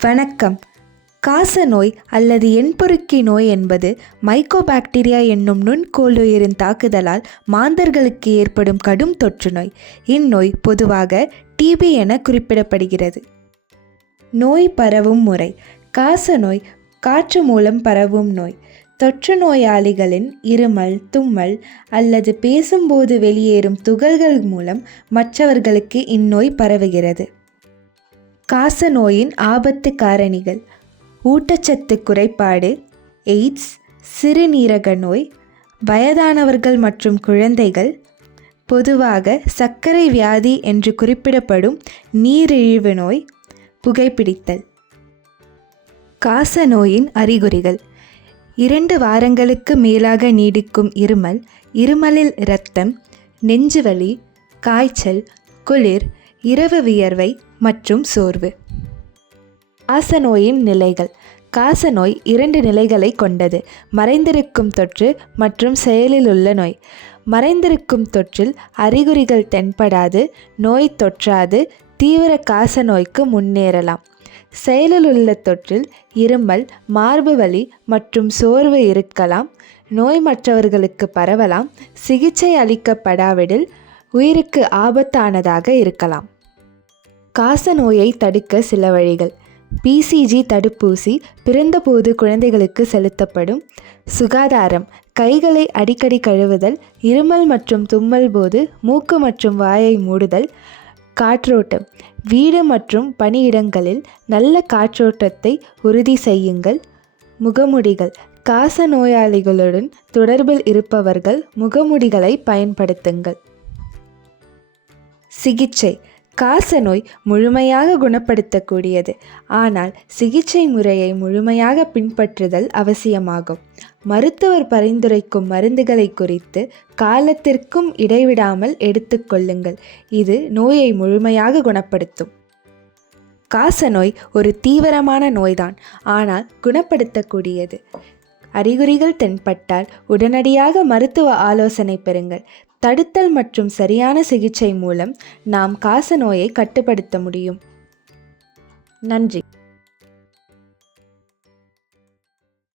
வணக்கம். காசநோய் அல்லது எண்பொறுக்கி நோய் என்பது மைக்கோபாக்டீரியா என்னும் நுண்கோளுயிரின் தாக்குதலால் மாந்தர்களுக்கு ஏற்படும் கடும் தொற்று நோய். இந்நோய் பொதுவாக டிபி என குறிப்பிடப்படுகிறது. நோய் பரவும் முறை. காசநோய் காற்று மூலம் பரவும் நோய். தொற்று நோயாளிகளின் இருமல், தும்மல் அல்லது பேசும்போது வெளியேறும் துகள்கள் மூலம் மற்றவர்களுக்கு இந்நோய் பரவுகிறது. காசநோயின் ஆபத்து காரணிகள்: ஊட்டச்சத்து குறைபாடு, எய்ட்ஸ், சிறுநீரக நோய், வயதானவர்கள் மற்றும் குழந்தைகள், பொதுவாக சர்க்கரை வியாதி என்று குறிப்பிடப்படும் நீரிழிவு நோய், புகைப்பிடித்தல். காசநோயின் அறிகுறிகள்: 2 வாரங்களுக்கு மேலாக நீடிக்கும் இருமல், இருமலில் இரத்தம், நெஞ்சுவலி, காய்ச்சல், குளிர், இரவு வியர்வை மற்றும் சோர்வு. காசநோயின் நிலைகள். காசநோய் 2 நிலைகளை கொண்டது: மறைந்திருக்கும் தொற்று மற்றும் செயலில் உள்ள நோய். மறைந்திருக்கும் தொற்றில் அறிகுறிகள் தென்படாது, நோய் தொற்றாது தீவிர காசநோய்க்கு முன்னேறலாம். செயலில் உள்ள தொற்றில் இருமல், மார்பு வலி மற்றும் சோர்வு இருக்கலாம். நோய் மற்றவர்களுக்கு பரவலாம். சிகிச்சை அளிக்கப்படாவிடில் உயிருக்கு ஆபத்தானதாக இருக்கலாம். காசநோயை தடுக்க சில வழிகள்: பிசிஜி தடுப்பூசி பிறந்தபோது குழந்தைகளுக்கு செலுத்தப்படும். சுகாதாரம்: கைகளை அடிக்கடி கழுவுதல், இருமல் மற்றும் தும்மல் போது மூக்கு மற்றும் வாயை மூடுதல். காற்றோட்டம்: வீடு மற்றும் பணியிடங்களில் நல்ல காற்றோட்டத்தை உறுதி செய்யுங்கள். முகமூடிகள்: காச நோயாளிகளுடன் தொடர்பில் இருப்பவர்கள் முகமூடிகளை பயன்படுத்துங்கள். சிகிச்சை: காசநோய் முழுமையாக குணப்படுத்தக்கூடியது, ஆனால் சிகிச்சை முறையை முழுமையாக பின்பற்றுதல் அவசியமாகும். மருத்துவர் பரிந்துரைக்கும் மருந்துகளை குறித்து காலத்திற்கும் இடைவிடாமல் எடுத்துக்கொள்ளுங்கள். இது நோயை முழுமையாக குணப்படுத்தும். காசநோய் ஒரு தீவிரமான நோய்தான், ஆனால் குணப்படுத்தக்கூடியது. அறிகுறிகள் தென்பட்டால் உடனடியாக மருத்துவ ஆலோசனை பெறுங்கள். தடுத்தல் மற்றும் சரியான சிகிச்சை மூலம் நாம் காசநோயை கட்டுப்படுத்த முடியும். நன்றி.